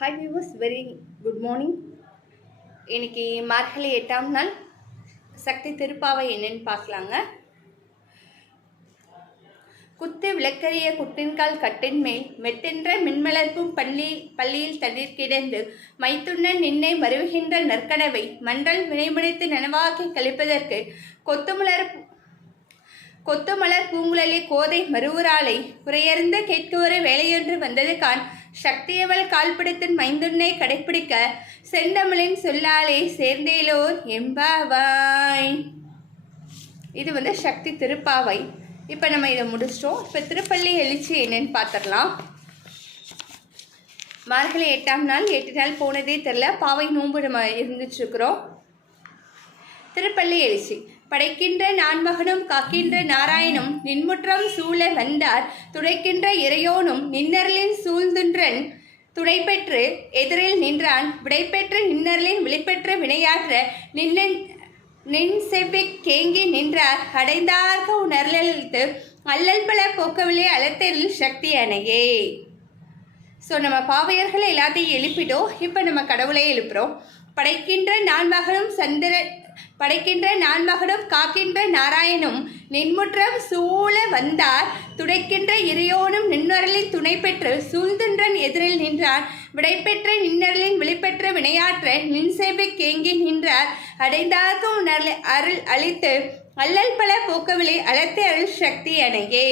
Hi viewers, very good morning. இன்னைக்கு மார்கழி 8ஆம் நாள் சக்தி திருப்பாவை என்னன்னு பார்க்கலாங்க. குத்து விளக்கரிய குட்டின்கால் கட்டின் மேல் மெத்தென்ற மின்மலர்ப்பும் பள்ளியில் தண்ணீர் கிடந்து மைத்துண்ணன் நின்னை மறுவுகின்ற நற்கனவை மன்றல் வினைமுனைத்து நனவாக்கி கழிப்பதற்கு கொத்துமலர் பூங்குழலி கோதை மறுவுராளை குறையறிந்த கேட்குவர வேலையொன்று வந்தது கான் சக்தியவள் கால்பிடித்தன் மைந்துன்னை கடைப்பிடிக்க செந்தமிழின் சொல்லாலே சேர்ந்தேலோர் எம்பாவாய். இது சக்தி திருப்பாவை. இப்போ நம்ம இதை முடிச்சிட்டோம். இப்போ திருப்பள்ளி எழுச்சி என்னன்னு பார்த்துடலாம். மார்கழி 8ஆம் நாள் 8 நாள் போனதே தெரில. பாவை நோன்பு நம்ம இருந்துச்சுருக்குறோம். திருப்பள்ளி எழுச்சி. படைக்கின்ற நான்மகனும் காக்கின்ற நாராயணும் நின்முற்றம் சூழ வந்தார் துடைக்கின்ற இறையோனும் நின்னர்லின் சூழ்ந்துன்றன் துணைப்பெற்று எதிரில் நின்றான் விடைபெற்று நின்னர்லின் வெளிப்பெற்ற வினையாற்ற நின் செவ்வி கேங்கி நின்றார் அடைந்தார்க உணர்லழித்து அல்லல் பல போக்கவில்லை அலத்தரில் சக்தி அணையே. ஸோ நம்ம பாவையர்களை எல்லாத்தையும் எழுப்பிட்டோம். இப்போ நம்ம கடவுளை எழுப்புகிறோம். படைக்கின்ற நான்மகனும் காக்கின்ற நாராயணும் நின்முற்றம் சூழ வந்தார் துடைக்கின்ற இறையோனும் நின்னரலின் துணை பெற்று சூழ்ந்துன்றன் எதிரில் நின்றான் விடைபெற்ற நின்னரலின் வெளிப்பெற்ற வினையாற்ற நின்சேவை கேங்கி நின்றார் அடைந்தார்க்கும் அருள் அளித்து அல்லல் பல போக்கவில்லை அழைத்த அருள் சக்தி அணையே.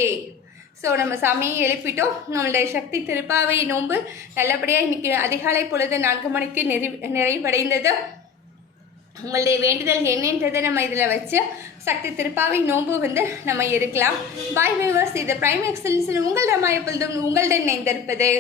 ஸோ நம்ம சாமியை எழுப்பிட்டோம். நம்மளுடைய சக்தி திருப்பாவை நோன்பு நல்லபடியாக இன்றைக்கி அதிகாலை பொழுது 4 மணிக்கு நிறைவடைந்தது. உங்களுடைய வேண்டுதல் என்னன்றதை நம்ம இதில் வச்சு சக்தி திருப்பாவை நோன்பு நம்ம இருக்கலாம். பாய் வியூவர்ஸ், இது பிரைம் எக்ஸலன்ஸில் உங்கள் ரமாயப்பொழுதும் உங்களுடன் இணைந்திருப்பது